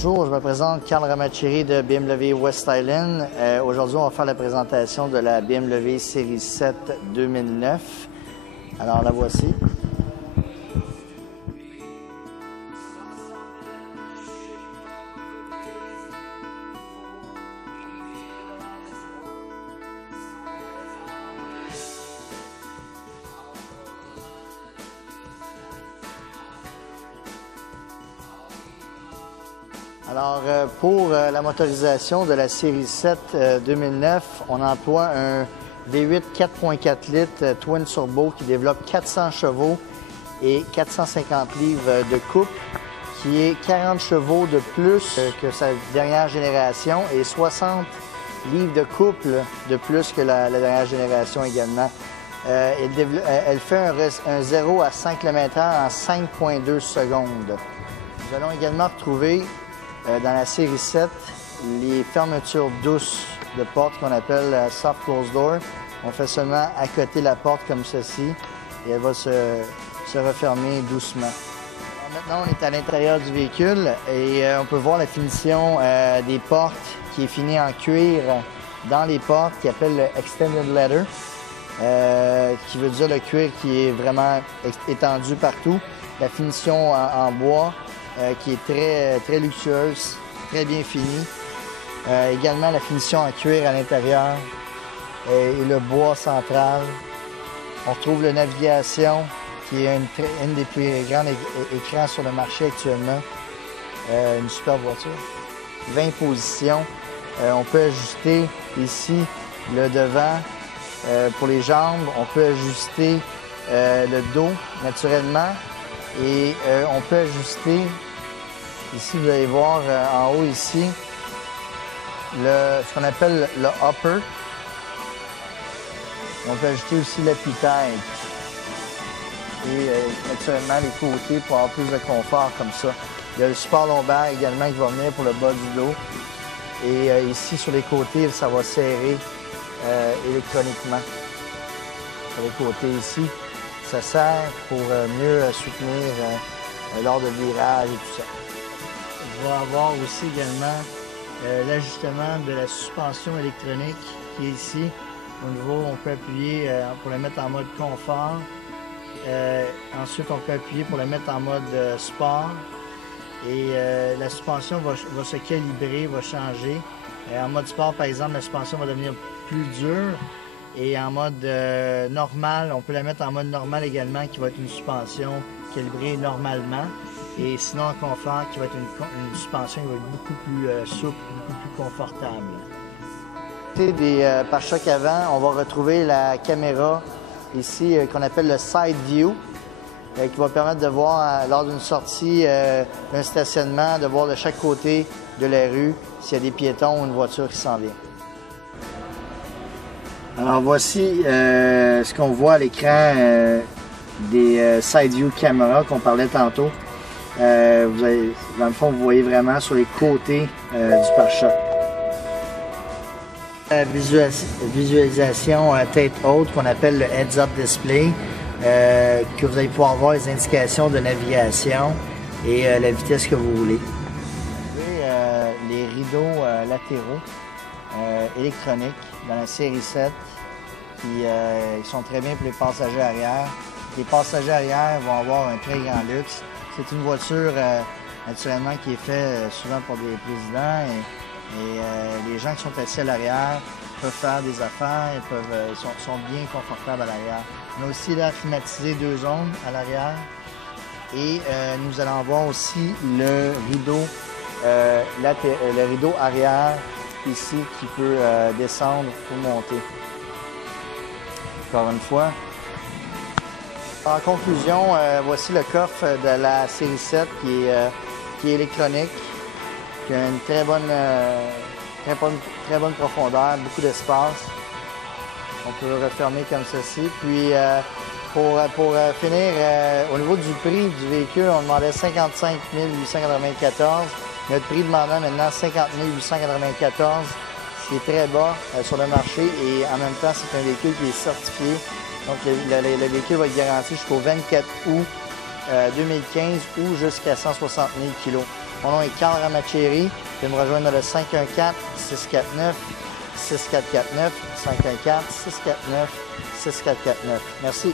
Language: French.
Bonjour, je me présente Carl Ramachiri de BMW West Island. Aujourd'hui, on va faire la présentation de la BMW Série 7 2009. Alors, la voici. Alors, pour la motorisation de la série 7 2009, on emploie un V8 4.4 litres Twin Turbo qui développe 400 chevaux et 450 livres de couple, qui est 40 chevaux de plus que sa dernière génération et 60 livres de couple de plus que la dernière génération également. Elle fait un 0 à 5 km/h en 5,2 secondes. Nous allons également retrouver dans la série 7, les fermetures douces de porte qu'on appelle soft close door. On fait seulement accoter la porte comme ceci et elle va se refermer doucement. Alors maintenant, on est à l'intérieur du véhicule et on peut voir la finition des portes qui est finie en cuir dans les portes qui appelle le Extended Leather, qui veut dire le cuir qui est vraiment étendu partout. La finition en bois qui est très luxueuse, très bien finie. Également la finition en cuir à l'intérieur et le bois central. On retrouve la navigation qui est une des plus grands écrans sur le marché actuellement. Une superbe voiture. 20 positions. On peut ajuster ici le devant pour les jambes. On peut ajuster le dos naturellement et on peut ajuster. Ici, vous allez voir en haut ici, ce qu'on appelle le upper. On peut ajouter aussi l'appui-tête. Et naturellement, les côtés pour avoir plus de confort comme ça. Il y a le support lombaire également qui va venir pour le bas du dos. Et ici, sur les côtés, ça va serrer électroniquement. Sur les côtés ici, ça sert pour mieux soutenir lors de virage et tout ça. On va avoir aussi également l'ajustement de la suspension électronique qui est ici. Au niveau, on peut appuyer pour la mettre en mode confort. Ensuite, on peut appuyer pour la mettre en mode sport. Et la suspension va se calibrer, va changer. En mode sport, par exemple, la suspension va devenir plus dure. Et en mode normal, on peut la mettre en mode normal également, qui va être une suspension calibrée normalement. Et sinon, en confort, qui va être une suspension qui va être beaucoup plus souple, beaucoup plus confortable. Des pare-chocs avant, on va retrouver la caméra ici qu'on appelle le Side View, qui va permettre de voir lors d'une sortie d'un stationnement, de voir de chaque côté de la rue s'il y a des piétons ou une voiture qui s'en vient. Alors voici ce qu'on voit à l'écran des Side View caméras qu'on parlait tantôt. Dans le fond, vous voyez vraiment sur les côtés du pare-choc. Visualisation tête haute qu'on appelle le Heads-Up Display, que vous allez pouvoir voir les indications de navigation et la vitesse que vous voulez. Les rideaux latéraux électroniques dans la série 7 qui sont très bien pour les passagers arrière. Les passagers arrière vont avoir un très grand luxe. C'est une voiture naturellement qui est faite souvent pour des présidents et les gens qui sont assis à l'arrière peuvent faire des affaires, sont bien confortables à l'arrière. On a aussi l'air climatisé 2 zones à l'arrière et nous allons voir aussi le rideau arrière ici qui peut descendre ou monter. Encore une fois. En conclusion, voici le coffre de la série 7 qui est électronique, qui a une très bonne profondeur, beaucoup d'espace. On peut le refermer comme ceci. Puis pour finir, au niveau du prix du véhicule, on demandait 55 894. Notre prix demandant maintenant 50 894, ce qui est très bas sur le marché et en même temps, c'est un véhicule qui est certifié. Donc, le véhicule va être garanti jusqu'au 24 août 2015 ou jusqu'à 160 000 kg. Mon nom est Carl Ramacheri. Vous pouvez me rejoindre le 514-649-6449, 514-649-6449. Merci.